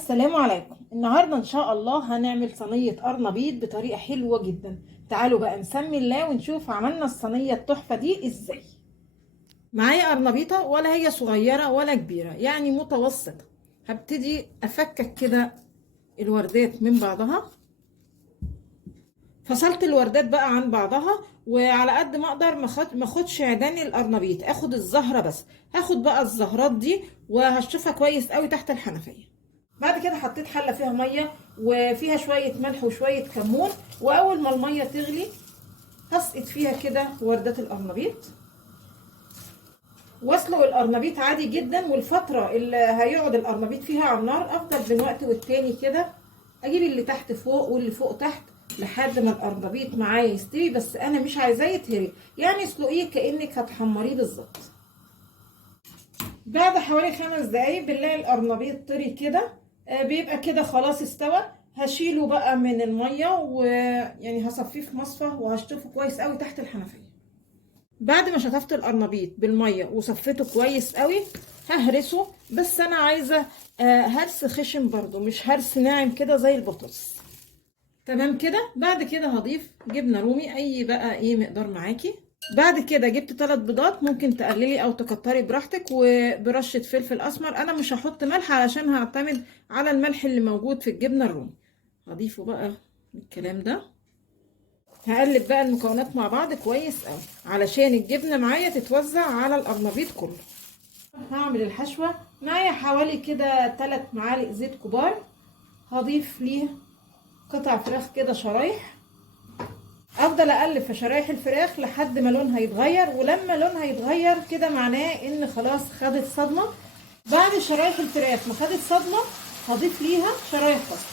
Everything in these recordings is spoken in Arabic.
السلام عليكم. النهارده ان شاء الله هنعمل صينيه قرنبيط بطريقه حلوه جدا. تعالوا بقى نسمي الله ونشوف عملنا الصينيه التحفه دي ازاي. معايا قرنبيطه، ولا هي صغيره ولا كبيره، يعني متوسطه. هبتدي افكك كده الوردات من بعضها. فصلت الوردات بقى عن بعضها، وعلى قد ما اقدر ما اخدش عيدان القرنبيط، اخد الزهره بس. هاخد بقى الزهرات دي وهشوفها كويس قوي تحت الحنفيه. بعد كده حطيت حله فيها ميه وفيها شويه ملح وشويه كمون، واول ما الميه تغلي هسقط فيها كده وردات القرنبيط واسلق القرنبيط عادي جدا. والفتره اللي هيقعد القرنبيط فيها على النار افضل من وقت والتاني كده، اجيب اللي تحت فوق واللي فوق تحت لحد ما القرنبيط معايا يستوي. بس انا مش عايزاه يتهري، يعني اسلقيه كانك هتحمريه بالظبط. بعد حوالي 5 دقايق بنلاقي القرنبيط طري كده، بيبقى كده خلاص استوى. هشيله بقى من الميه ويعني هصفيه في مصفى وهشطفه كويس قوي تحت الحنفيه. بعد ما شطفت القرنبيط بالميه وصفيته كويس قوي ههرسه. بس انا عايزه هرس خشن برضو، مش هرس ناعم كده زي البطاطس. تمام كده. بعد كده هضيف جبنه رومي، اي بقى ايه مقدار معاكي. بعد كده جبت 3 بيضات، ممكن تقللي او تكتري براحتك، وبرشه فلفل اسمر. انا مش هحط ملح علشان هعتمد على الملح اللي موجود في الجبنه الرومي. هضيفه بقى الكلام ده. هقلب بقى المكونات مع بعض كويس قوي علشان الجبنه معايا تتوزع على القرنبيط كله. هعمل الحشوه. معايا حوالي كده 3 معالق زيت كبار. هضيف ليه قطع فراخ كده شرايح. افضل اقلب في شرايح الفراخ لحد ما لونها يتغير، ولما لونها يتغير كده معناه ان خلاص خدت صدمه. بعد شرايح الفراخ ما خدت صدمه هضيف ليها شرايح بصل.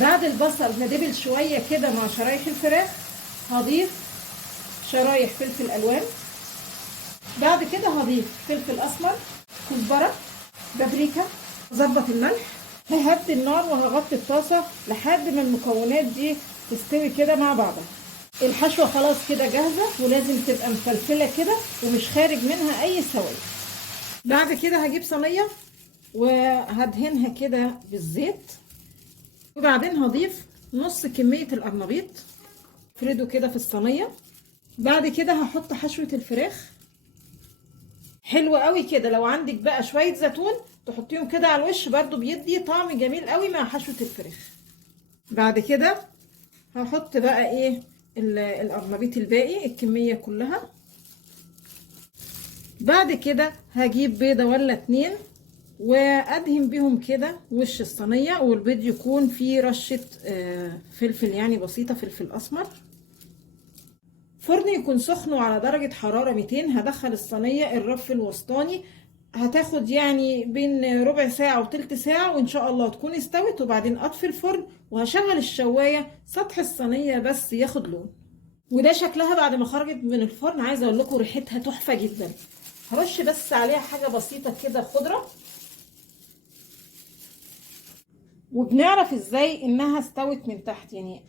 بعد البصل ما دبل شويه كده مع شرايح الفراخ هضيف شرايح فلفل الوان. بعد كده هضيف فلفل اسمر، كزبره، بابريكا. اظبط الملح. ههدي النار وهغطي الطاسه لحد ما المكونات دي تستوي كده مع بعضها. الحشوه خلاص كده جاهزه، ولازم تبقى مفلفله كده ومش خارج منها اي سوائل. بعد كده هجيب صينيه وهدهنها كده بالزيت، وبعدين هضيف نص كميه القرنبيط، افرده كده في الصينيه. بعد كده هحط حشوه الفراخ. حلو قوي كده. لو عندك بقى شويه زيتون تحطيهم كده على الوش، برضو بيدي طعم جميل قوي مع حشوه الفراخ. بعد كده هحط بقى ايه القرنبيط الباقي، الكمية كلها. بعد كده هجيب بيضة ولا 2 وادهن بيهم كده وش الصينية، والبيض يكون فيه رشة فلفل يعني بسيطة، فلفل اسمر. فرن يكون سخن وعلى درجة حرارة 200. هدخل الصينية الرف الوسطاني، هتاخد يعني بين ربع ساعة وتلت ساعة وان شاء الله تكون استوت. وبعدين اطفي الفرن وهشغل الشواية سطح الصينية بس ياخد لون. وده شكلها بعد ما خرجت من الفرن. عايزة اقول لكم ريحتها تحفة جدا. هرش بس عليها حاجة بسيطة كده خضرة. وبنعرف ازاي انها استوت من تحت، يعني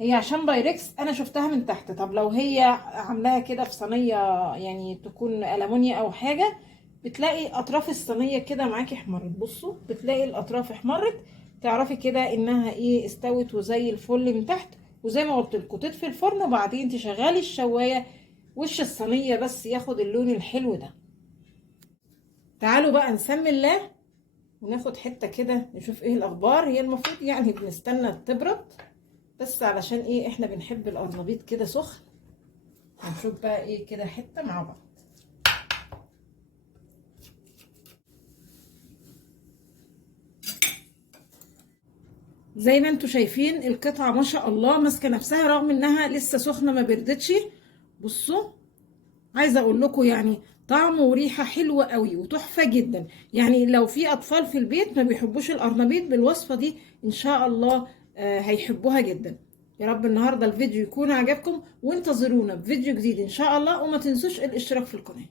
هي عشان بايركس انا شفتها من تحت. طب لو هي عاملاها كده في صينيه يعني تكون ألمونيا او حاجه، بتلاقي اطراف الصينيه كده معاكي احمرت. بصوا بتلاقي الاطراف احمرت، تعرفي كده انها ايه استوت وزي الفل من تحت. وزي ما قلت لكم تطفي الفرن وبعدين تشغلي الشوايه وش الصينيه بس ياخد اللون الحلو ده. تعالوا بقى نسمي الله وناخد حته كده نشوف ايه الاخبار. هي المفروض يعني بنستنى تبرد، بس علشان ايه احنا بنحب القرنبيط كده سخن. هنشوف بقى ايه كده حته مع بعض. زي ما انتوا شايفين القطعه ما شاء الله ماسكه نفسها رغم انها لسه سخنه ما بردتش. بصوا، عايزه اقول لكم يعني طعم وريحه حلوه قوي وتحفه جدا. يعني لو في اطفال في البيت ما بيحبوش القرنبيط بالوصفه دي ان شاء الله هيحبوها جدا. يا رب النهارده الفيديو يكون عجبكم، وانتظرونا بفيديو جديد ان شاء الله. وما تنسوش الاشتراك في القناه.